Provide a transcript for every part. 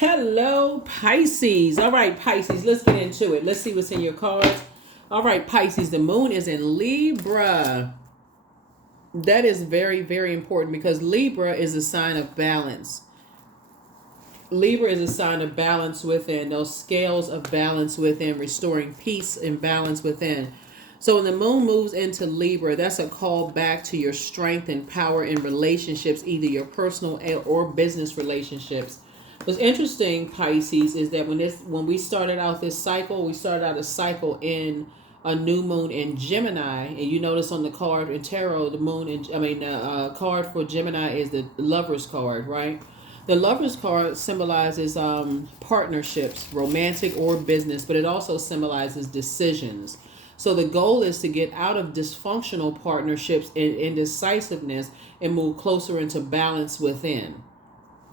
Hello, Pisces. All right, Pisces, let's get into it. Let's see what's in your cards. All right, Pisces, the moon is in Libra. That is very, very important because Libra is a sign of balance. Libra is a sign of balance within, those scales of balance within, restoring peace and balance within. So when the moon moves into Libra, that's a call back to your strength and power in relationships, either your personal or business relationships. What's interesting, Pisces, is that when we started out this cycle, we started out a cycle in a new moon in Gemini, and you notice on the card in tarot, the moon in card for Gemini is the Lover's card, right? The Lover's card symbolizes partnerships, romantic or business, but it also symbolizes decisions. So the goal is to get out of dysfunctional partnerships and indecisiveness and move closer into balance within.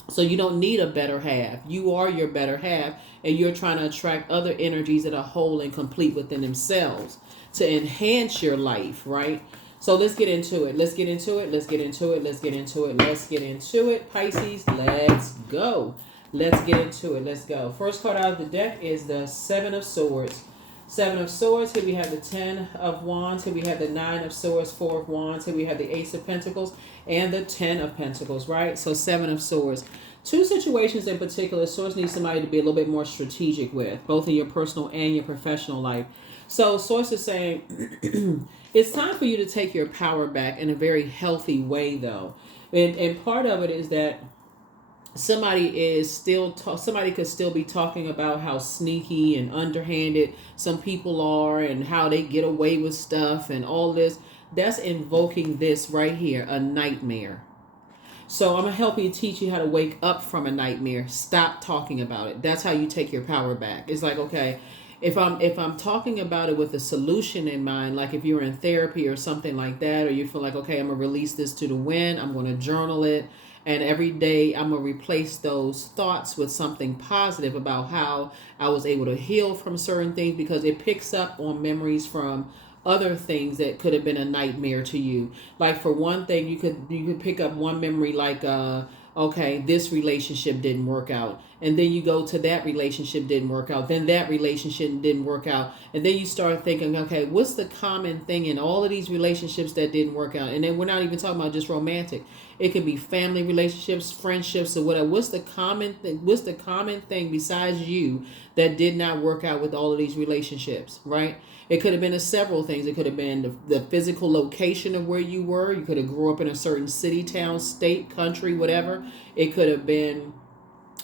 So you don't need a better half. You are your better half, and you're trying to attract other energies that are whole and complete within themselves to enhance your life, right? So let's get into it. Let's get into it. Let's get into it. Let's get into it. Let's get into it. Pisces, let's go. Let's get into it. Let's go. First card out of the deck is the Seven of Swords. Seven of Swords. Here we have the Ten of Wands. Here we have the Nine of Swords, Four of Wands. Here we have the Ace of Pentacles and the Ten of Pentacles, right? So Seven of Swords. Two situations in particular, Swords needs somebody to be a little bit more strategic with, both in your personal and your professional life. So Swords is saying it's time for you to take your power back in a very healthy way, though. And part of it is that somebody could still be talking about how sneaky and underhanded some people are and how they get away with stuff and all this. That's invoking this right here, a nightmare. So I'm going to help you, teach you how to wake up from a nightmare. Stop talking about it. That's how you take your power back. It's like, okay, if I'm talking about it with a solution in mind, like if you're in therapy or something like that, or you feel like, okay, I'm going to release this to the wind, I'm going to journal it, and every day I'm going to replace those thoughts with something positive about how I was able to heal from certain things, because it picks up on memories from other things that could have been a nightmare to you. Like for one thing, you could pick up one memory like okay, this relationship didn't work out, and then you go to that relationship didn't work out, then that relationship didn't work out, and then you start thinking, okay, what's the common thing in all of these relationships that didn't work out? And then we're not even talking about just romantic. It could be family relationships, friendships, or whatever. What's the common thing besides you that did not work out with all of these relationships, right? It could have been several things. It could have been the physical location of where you were. You could have grew up in a certain city, town, state, country, whatever. It could have been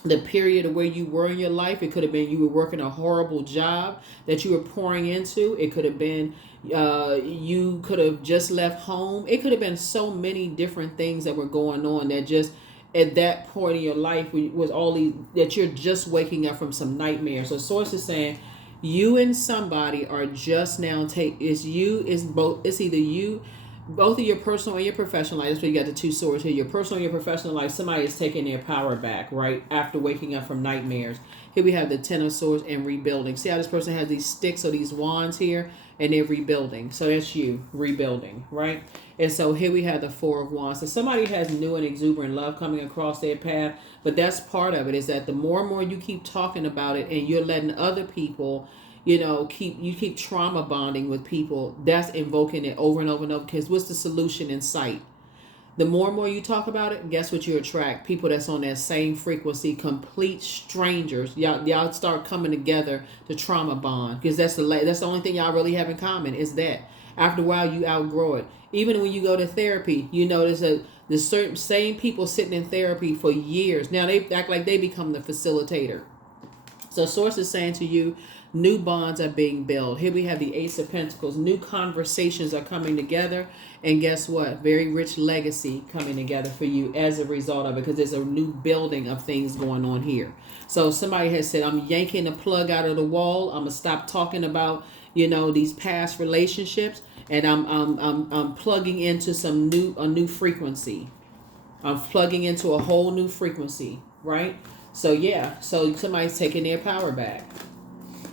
the period of where you were in your life. It could have been you were working a horrible job that you were pouring into. It could have been you could have just left home. It could have been so many different things that were going on that just at that point in your life was all these, that you're just waking up from some nightmares. So Source is saying you and somebody are just now it's either you, both of your personal and your professional life. That's where you got the two swords here. Your personal and your professional life, somebody is taking their power back, right? After waking up from nightmares. Here we have the Ten of Swords and rebuilding. See how this person has these sticks or these wands here, and they're rebuilding. So that's you, rebuilding, right? And so here we have the Four of Wands. So somebody has new and exuberant love coming across their path, but that's part of it, is that the more and more you keep talking about it and you're letting other people, keep trauma bonding with people, that's invoking it over and over and over, because what's the solution in sight? The more and more you talk about it, guess what you attract? People that's on that same frequency, complete strangers. Y'all start coming together to trauma bond, because that's the only thing y'all really have in common is that. After a while, you outgrow it. Even when you go to therapy, you notice that the certain same people sitting in therapy for years, now they act like they become the facilitator. So Source is saying to you, new bonds are being built. Here we have the Ace of Pentacles. New conversations are coming together. And guess what? Very rich legacy coming together for you as a result of it, because there's a new building of things going on here. So somebody has said, I'm yanking the plug out of the wall. I'm going to stop talking about, these past relationships. And I'm plugging into a new frequency. I'm plugging into a whole new frequency, right? So somebody's taking their power back.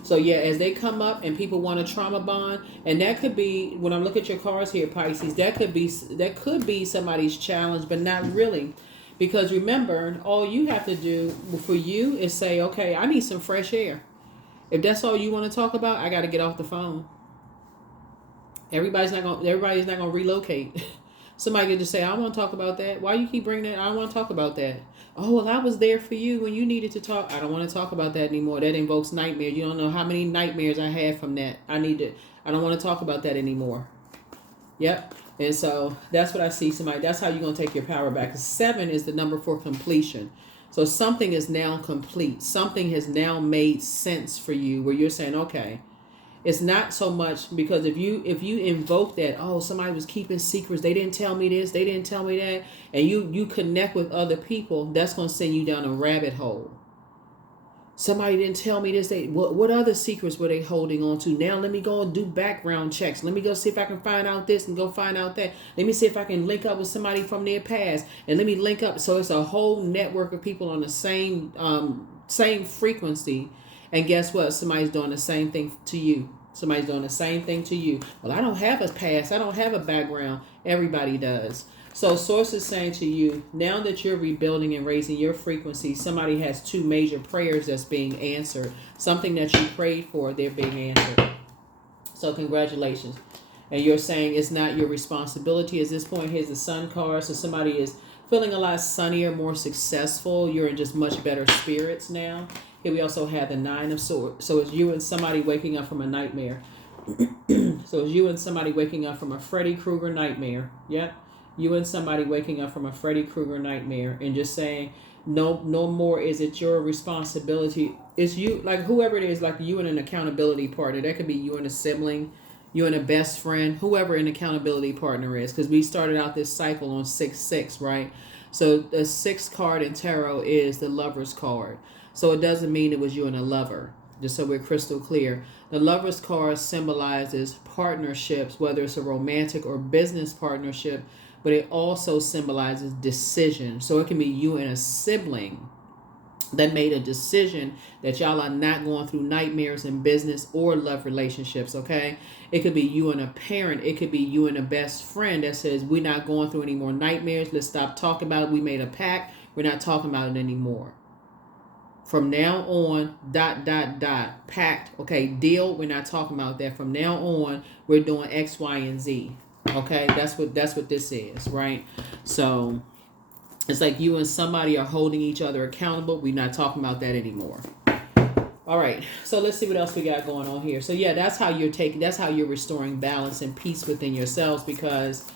So as they come up and people want a trauma bond, and that could be, when I look at your cards here, Pisces, that could be somebody's challenge, but not really, Because remember, all you have to do for you is say, okay, I need some fresh air. If that's all you want to talk about, I got to get off the phone. Everybody's not gonna relocate. Somebody could just say, I don't want to talk about that. Why you keep bringing that? I don't want to talk about that. Oh, well, I was there for you when you needed to talk. I don't want to talk about that anymore. That invokes nightmares. You don't know how many nightmares I had from that. I don't want to talk about that anymore. Yep. And so that's what I see somebody. That's how you're going to take your power back. 7 is the number for completion. So something is now complete. Something has now made sense for you where you're saying, okay, it's not so much because if you invoke that, oh, somebody was keeping secrets, they didn't tell me this, they didn't tell me that, and you connect with other people, that's going to send you down a rabbit hole. Somebody didn't tell me this. What other secrets were they holding on to? Now let me go and do background checks. Let me go see if I can find out this and go find out that. Let me see if I can link up with somebody from their past, and let me link up. So it's a whole network of people on the same frequency. And guess what? Somebody's doing the same thing to you. Somebody's doing the same thing to you. Well, I don't have a past. I don't have a background. Everybody does. So Source is saying to you, now that you're rebuilding and raising your frequency, somebody has 2 major prayers that's being answered. Something that you prayed for, they're being answered. So congratulations. And you're saying it's not your responsibility at this point. Here's the Sun card. So somebody is feeling a lot sunnier, more successful. You're in just much better spirits now. Here we also have the 9 of Swords. So it's you and somebody waking up from a nightmare. So it's you and somebody waking up from a Freddy Krueger nightmare. Yep. You and somebody waking up from a Freddy Krueger nightmare and just saying, no more is it your responsibility. It's you, like whoever it is, like you and an accountability partner. That could be you and a sibling, you and a best friend, whoever an accountability partner is. Because we started out this cycle on 6-6, right? So the 6th card in tarot is the Lover's card. So it doesn't mean it was you and a lover. Just so we're crystal clear. The Lover's card symbolizes partnerships, whether it's a romantic or business partnership, but it also symbolizes decision. So it can be you and a sibling that made a decision that y'all are not going through nightmares in business or love relationships, okay? It could be you and a parent. It could be you and a best friend that says, we're not going through any more nightmares. Let's stop talking about it. We made a pact. We're not talking about it anymore. From now on, ... pact, okay, deal. We're not talking about that. From now on, we're doing X, Y, and Z. Okay, that's what this is, right? So it's like you and somebody are holding each other accountable. We're not talking about that anymore. All right, so let's see what else we got going on here. So yeah, that's how you're restoring balance and peace within yourselves, because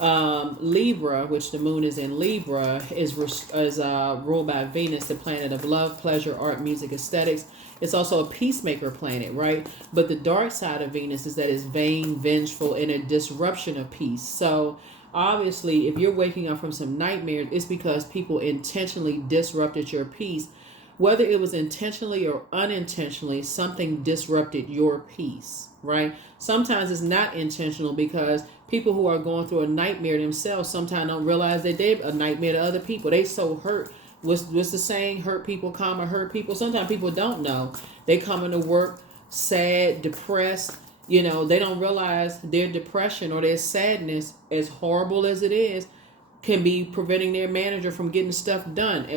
Libra, which the moon is in Libra, is ruled by Venus, the planet of love, pleasure, art, music, aesthetics. It's also a peacemaker planet, right? But the dark side of Venus is that it's vain, vengeful, and a disruption of peace. So obviously, if you're waking up from some nightmares, it's because people intentionally disrupted your peace. Whether it was intentionally or unintentionally, something disrupted your peace, right? Sometimes it's not intentional, because people who are going through a nightmare themselves sometimes don't realize that they're a nightmare to other people. They so hurt. What's the saying? Hurt people, hurt people. Sometimes people don't know. They come into work sad, depressed. They don't realize their depression or their sadness, as horrible as it is, can be preventing their manager from getting stuff done.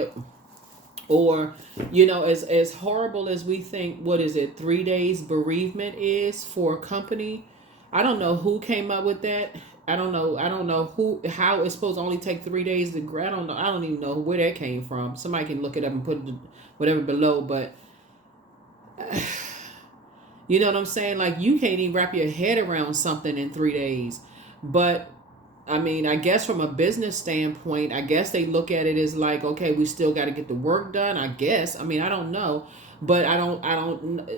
Or, as horrible as we think, 3 days bereavement is for a company. I don't know who came up with that. I don't know how it's supposed to only take 3 days to I don't know. I don't even know where that came from. Somebody can look it up and put whatever below, but you know what I'm saying? Like, you can't even wrap your head around something in 3 days. But I mean, I guess from a business standpoint, I guess they look at it as like, okay, we still got to get the work done, I guess. I mean, I don't know. But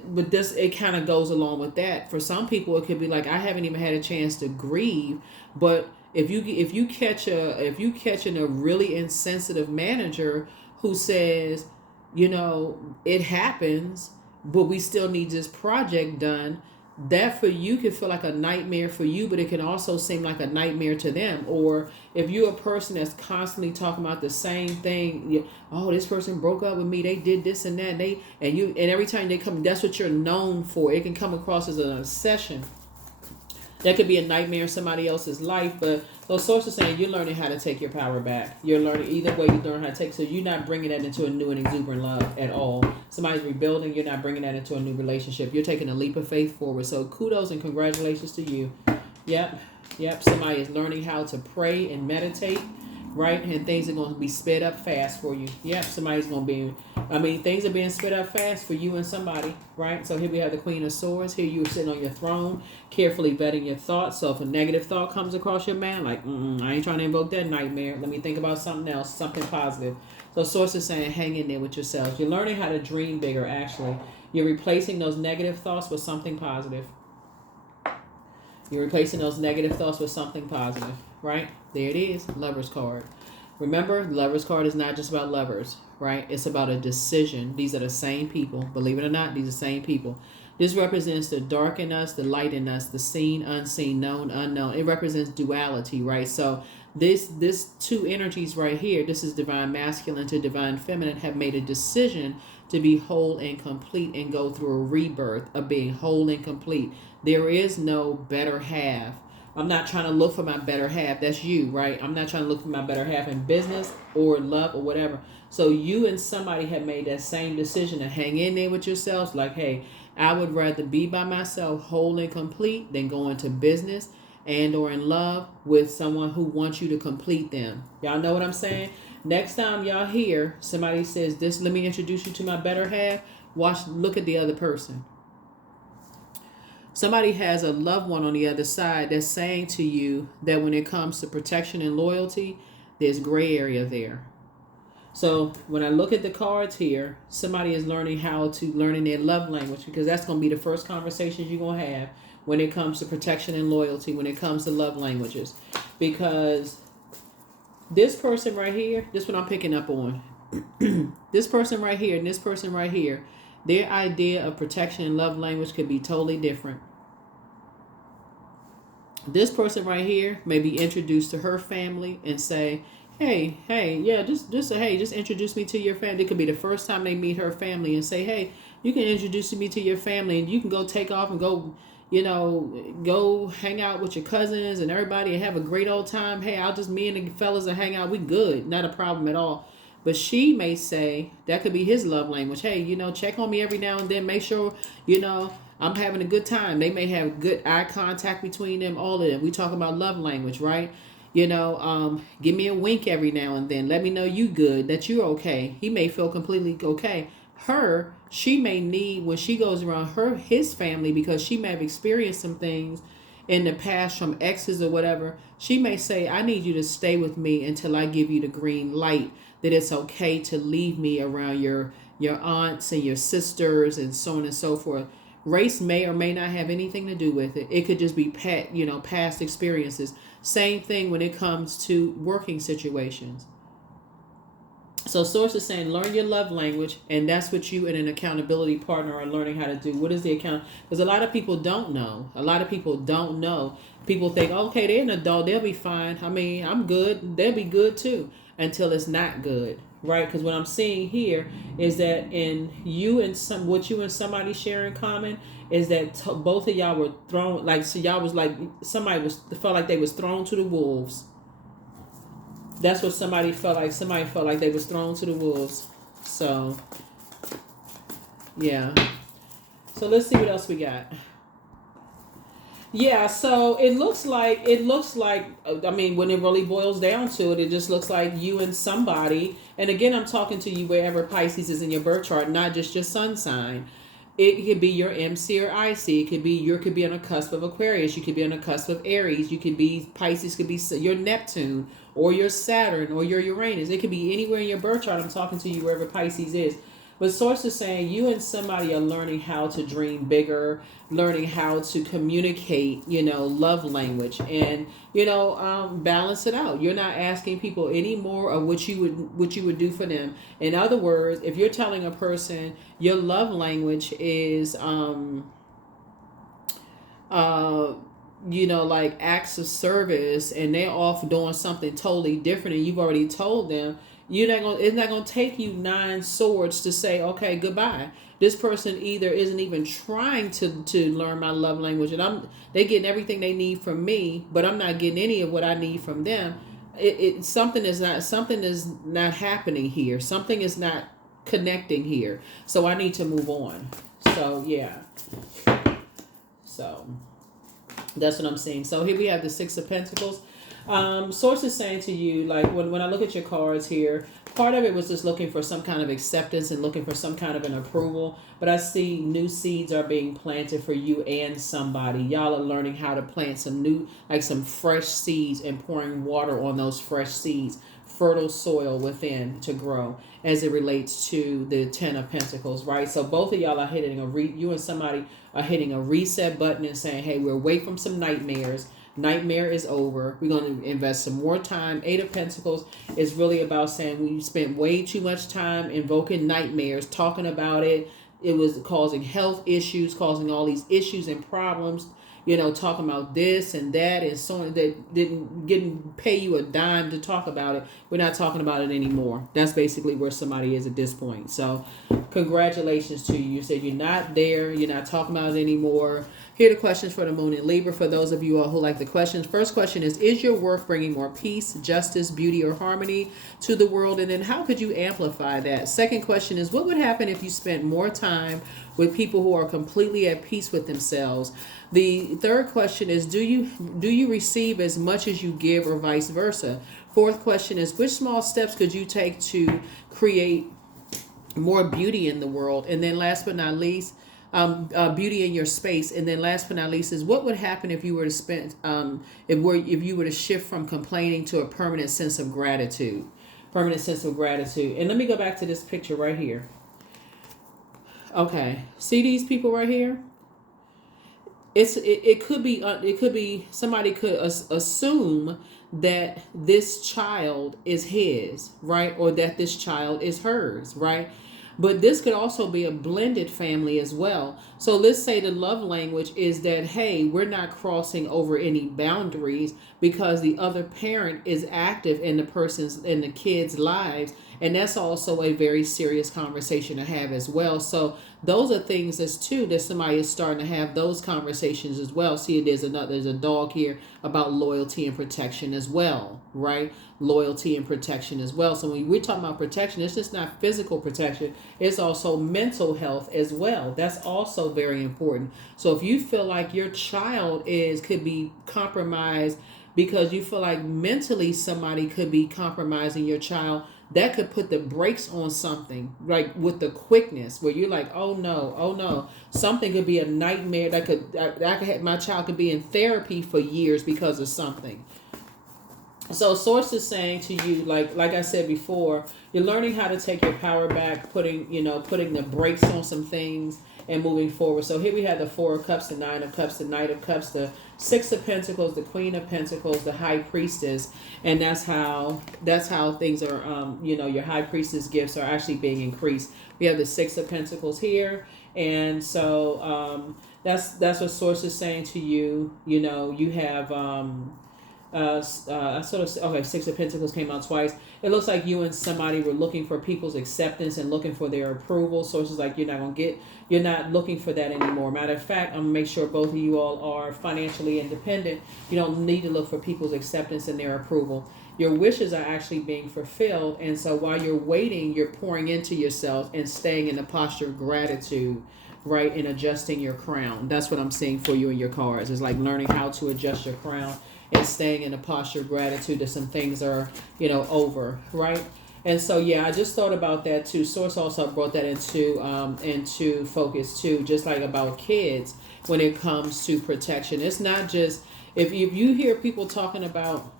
but it kind of goes along with that. For some people, it could be like, I haven't even had a chance to grieve. But if you catch a really insensitive manager who says, it happens, but we still need this project done, that for you can feel like a nightmare for you, but it can also seem like a nightmare to them. Or if you're a person that's constantly talking about the same thing, oh, this person broke up with me, they did this and that, and every time they come, that's what you're known for. It can come across as an obsession. That could be a nightmare in somebody else's life, but those sources saying you're learning how to take your power back. You're learning either way. You learn how to take. So you're not bringing that into a new and exuberant love at all. Somebody's rebuilding. You're not bringing that into a new relationship. You're taking a leap of faith forward. So kudos and congratulations to you. Yep. Somebody is learning how to pray and meditate, right? And things are going to be sped up fast for you. Yep. Somebody's going to be. Things are being sped up fast for you and somebody, right? So here we have the Queen of Swords. Here you're sitting on your throne, carefully vetting your thoughts. So if a negative thought comes across your mind, like, I ain't trying to invoke that nightmare. Let me think about something else, something positive. So Source is saying, hang in there with yourselves. You're learning how to dream bigger, actually. You're replacing those negative thoughts with something positive. You're replacing those negative thoughts with something positive, right? There it is, Lover's card. Remember, the Lover's card is not just about lovers, right? It's about a decision. These are the same people. Believe it or not, these are the same people. This represents the dark in us, the light in us, the seen, unseen, known, unknown. It represents duality, right? So this two energies right here, this is divine masculine to divine feminine, have made a decision to be whole and complete and go through a rebirth of being whole and complete. There is no better half. I'm not trying to look for my better half. That's you, right? I'm not trying to look for my better half in business or love or whatever. So you and somebody have made that same decision to hang in there with yourselves. Like, hey, I would rather be by myself whole and complete than go into business and or in love with someone who wants you to complete them. Y'all know what I'm saying? Next time y'all hear somebody says this, let me introduce you to my better half. Look at the other person. Somebody has a loved one on the other side that's saying to you that when it comes to protection and loyalty, there's gray area there. So when I look at the cards here, somebody is learning their love language, because that's going to be the first conversations you're going to have when it comes to protection and loyalty, when it comes to love languages. Because this person right here, this is what I'm picking up on. This person right here and this person right here, their idea of protection and love language could be totally different. This person right here may be introduced to her family and say, hey, yeah, just introduce me to your family. It could be the first time they meet her family and say, hey, you can introduce me to your family and you can go take off and go hang out with your cousins and everybody and have a great old time. Hey, me and the fellas will hang out. We good. Not a problem at all. But she may say, that could be his love language. Hey, check on me every now and then. Make sure, I'm having a good time. They may have good eye contact between them, all of them. We talk about love language, right? Give me a wink every now and then. Let me know you good, that you're okay. He may feel completely okay. She may need, when she goes around his family, because she may have experienced some things in the past from exes or whatever, she may say, I need you to stay with me until I give you the green light that it's okay to leave me around your aunts and your sisters and so on and so forth. Race may or may not have anything to do with it. It could just be past experiences. Same thing when it comes to working situations. So Source is saying, learn your love language, and that's what you and an accountability partner are learning how to do. What is the account? Because a lot of people don't know. People think, okay, they're an adult, they'll be fine. I'm good. They'll be good too, until it's not good, right? Because what I'm seeing here is that what you and somebody share in common is that both of y'all were thrown, y'all was like, felt like they was thrown to the wolves. That's what somebody felt like. Somebody felt like they was thrown to the wolves. So, yeah. So let's see what else we got. Yeah, so it looks like, when it really boils down to it, it just looks like you and somebody, and again, I'm talking to you wherever Pisces is in your birth chart, not just your sun sign. It could be your MC or IC. It could be, you could be on a cusp of Aquarius. You could be on a cusp of Aries. You could be, Pisces could be your Neptune or your Saturn or your Uranus. It could be anywhere in your birth chart. I'm talking to you wherever Pisces is. But Source is saying you and somebody are learning how to dream bigger, learning how to communicate, love language, and, balance it out. You're not asking people any more of what you would do for them. In other words, if you're telling a person your love language is, like acts of service, and they're off doing something totally different, and you've already told them, It's not gonna take you 9 swords to say, okay, goodbye. This person either isn't even trying to learn my love language, and they getting everything they need from me, but I'm not getting any of what I need from them. Something is not happening here. Something is not connecting here. So I need to move on. So yeah. So that's what I'm seeing. So here we have the Six of Pentacles. Source is saying to you, like when I look at your cards here, part of it was just looking for some kind of acceptance and looking for some kind of an approval. But I see new seeds are being planted for you and somebody. Y'all are learning how to plant some new, like some fresh seeds, and pouring water on those fresh seeds, fertile soil within to grow as it relates to the Ten of Pentacles, right? So both of y'all are hitting you and somebody are hitting a reset button and saying, hey, we're away from some nightmares. Nightmare is over. We're going to invest some more time. Eight of Pentacles is really about saying we spent way too much time invoking nightmares, talking about it. It was causing health issues, causing all these issues and problems, talking about this and that and so on, that didn't pay you a dime to talk about it. We're not talking about it anymore. That's basically where somebody is at this point. So congratulations to you. You said you're not there. You're not talking about it anymore. Here are the questions for the moon in Libra for those of you all who like the questions. First question is your work bringing more peace, justice, beauty, or harmony to the world? And then how could you amplify that? Second question is, what would happen if you spent more time with people who are completely at peace with themselves? The third question is, do you receive as much as you give, or vice versa? Fourth question is, which small steps could you take to create more beauty in the world? And then last but not least, beauty in your space. And then last but not least is, what would happen if you were to spend if you were to shift from complaining to a permanent sense of gratitude? And let me go back to this picture right here. Okay, see these people right here? It could be somebody could assume that this child is his, right? Or that this child is hers, right? But this could also be a blended family as well. So let's say the love language is that, hey, we're not crossing over any boundaries because the other parent is active in the kids' lives. And that's also a very serious conversation to have as well. So those are things that somebody is starting to have those conversations as well. See, there's a dog here about loyalty and protection as well, right? Loyalty and protection as well. So when we're talking about protection, it's just not physical protection. It's also mental health as well. That's also very important. So if you feel like your child could be compromised because you feel like mentally somebody could be compromising your child, that could put the brakes on something, like with the quickness where you're like, oh no, something could be a nightmare my child could be in therapy for years because of something. So source is saying to you, like I said before, you're learning how to take your power back, putting the brakes on some things and moving forward. So here we have the Four of Cups, the Nine of Cups, the Knight of Cups, the Six of Pentacles, the Queen of Pentacles, the High Priestess, and that's how things are. Your High Priestess gifts are actually being increased. We have the Six of Pentacles here, and so that's what source is saying to you. You have. Six of Pentacles came out twice. It looks like you and somebody were looking for people's acceptance and looking for their approval. Sources like you're not looking for that anymore. Matter of fact, I'm gonna make sure both of you all are financially independent. You don't need to look for people's acceptance and their approval. Your wishes are actually being fulfilled, and so while you're waiting, you're pouring into yourself and staying in the posture of gratitude, right, and adjusting your crown. That's what I'm seeing for you in your cards. It's like learning how to adjust your crown and staying in a posture of gratitude that some things are, over, right? And so, I just thought about that too. Source also brought that into focus too, just like about kids when it comes to protection. It's not just, if you hear people talking about,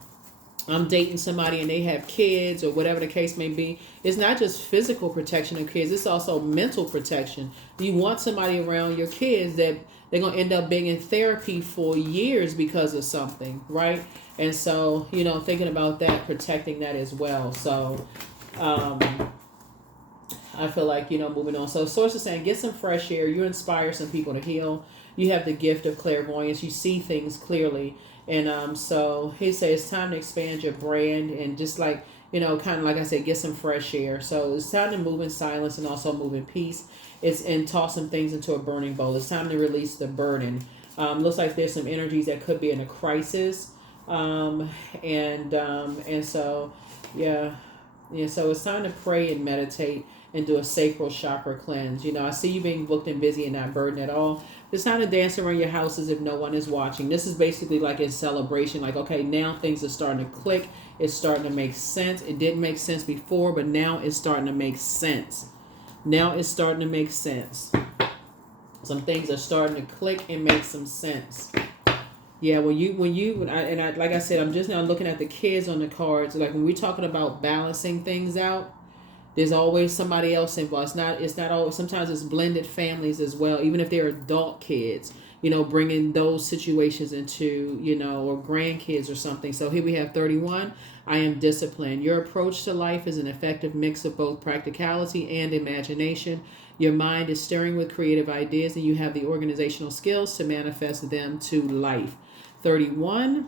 I'm dating somebody and they have kids or whatever the case may be, it's not just physical protection of kids, it's also mental protection. You want somebody around your kids that they're going to end up being in therapy for years because of something, right? And so, thinking about that, protecting that as well. So, I feel like, moving on. So source is saying, get some fresh air. You inspire some people to heal. You have the gift of clairvoyance. You see things clearly. And so he says it's time to expand your brand. And just like kind of like I said, get some fresh air. So it's time to move in silence and also move in peace. And toss some things into a burning bowl. It's time to release the burden. Looks like there's some energies that could be in a crisis. And so, yeah. Yeah, so it's time to pray and meditate and do a sacral chakra cleanse. I see you being booked and busy and not burdened at all. It's time to dance around your house as if no one is watching. This is basically like in celebration. Like, okay, now things are starting to click. It's starting to make sense. It didn't make sense before, but now it's starting to make sense. Now it's starting to make sense. Some things are starting to click and make some sense. Yeah, like I said, I'm just now looking at the kids on the cards. Like when we're talking about balancing things out, there's always somebody else involved. It's not always, sometimes it's blended families as well, even if they're adult kids, bringing those situations into, or grandkids or something. So here we have 31. I am disciplined. Your approach to life is an effective mix of both practicality and imagination. Your mind is stirring with creative ideas and you have the organizational skills to manifest them to life. 31.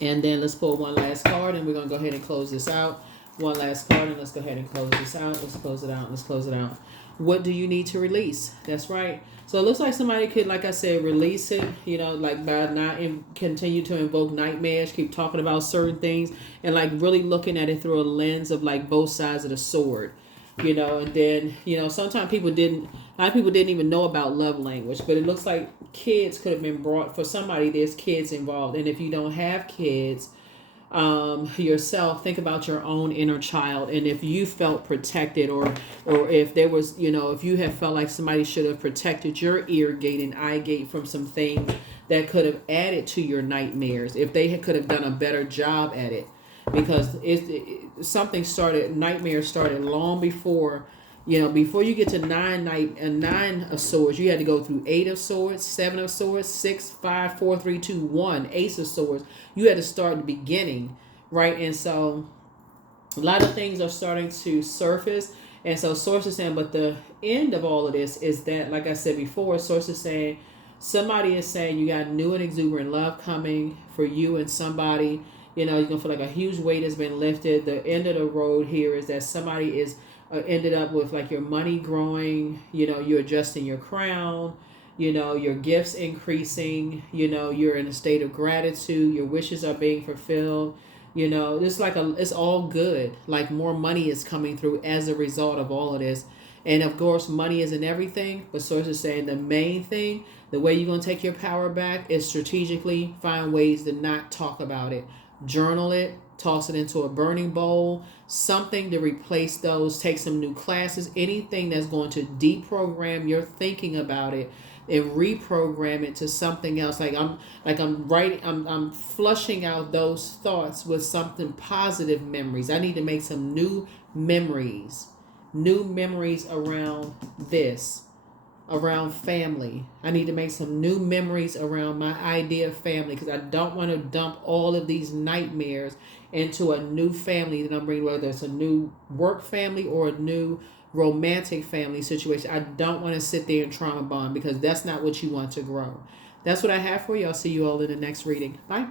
And then let's pull one last card and we're going to go ahead and close this out. One last card and let's go ahead and close this out. Let's close it out. Let's close it out. What do you need to release? That's right. So it looks like somebody could, like I said, release it, like by not continue to invoke nightmares, keep talking about certain things and like really looking at it through a lens of like both sides of the sword, and then, sometimes a lot of people didn't even know about love language, but it looks like kids could have been brought for somebody. There's kids involved. And if you don't have kids, yourself, think about your own inner child and if you felt protected or if there was, if you have felt like somebody should have protected your ear gate and eye gate from some things that could have added to your nightmares, if they could have done a better job at it, because nightmares started long before. Before you get to nine of swords, you had to go through 8 of swords, 7 of swords, 6, 5, 4, 3, 2, 1, ace of swords. You had to start the beginning, right? And so a lot of things are starting to surface. And so source is saying, but the end of all of this is that, like I said before, source is saying, somebody is saying you got new and exuberant love coming for you and somebody. You're going to feel like a huge weight has been lifted. The end of the road here is that somebody is ended up with like your money growing, you're adjusting your crown, your gifts increasing, you're in a state of gratitude, your wishes are being fulfilled, it's all good. Like more money is coming through as a result of all of this. And of course, money isn't everything, but source is saying the main thing, the way you're going to take your power back is strategically find ways to not talk about it. Journal it, toss it into a burning bowl, something to replace those, take some new classes, anything that's going to deprogram your thinking about it and reprogram it to something else. I'm flushing out those thoughts with something positive memories. I need to make some new memories around this. Around family. I need to make some new memories around my idea of family because I don't want to dump all of these nightmares into a new family that I'm bringing, whether it's a new work family or a new romantic family situation. I don't want to sit there and trauma bond because that's not what you want to grow. That's what I have for you. I'll see you all in the next reading. Bye.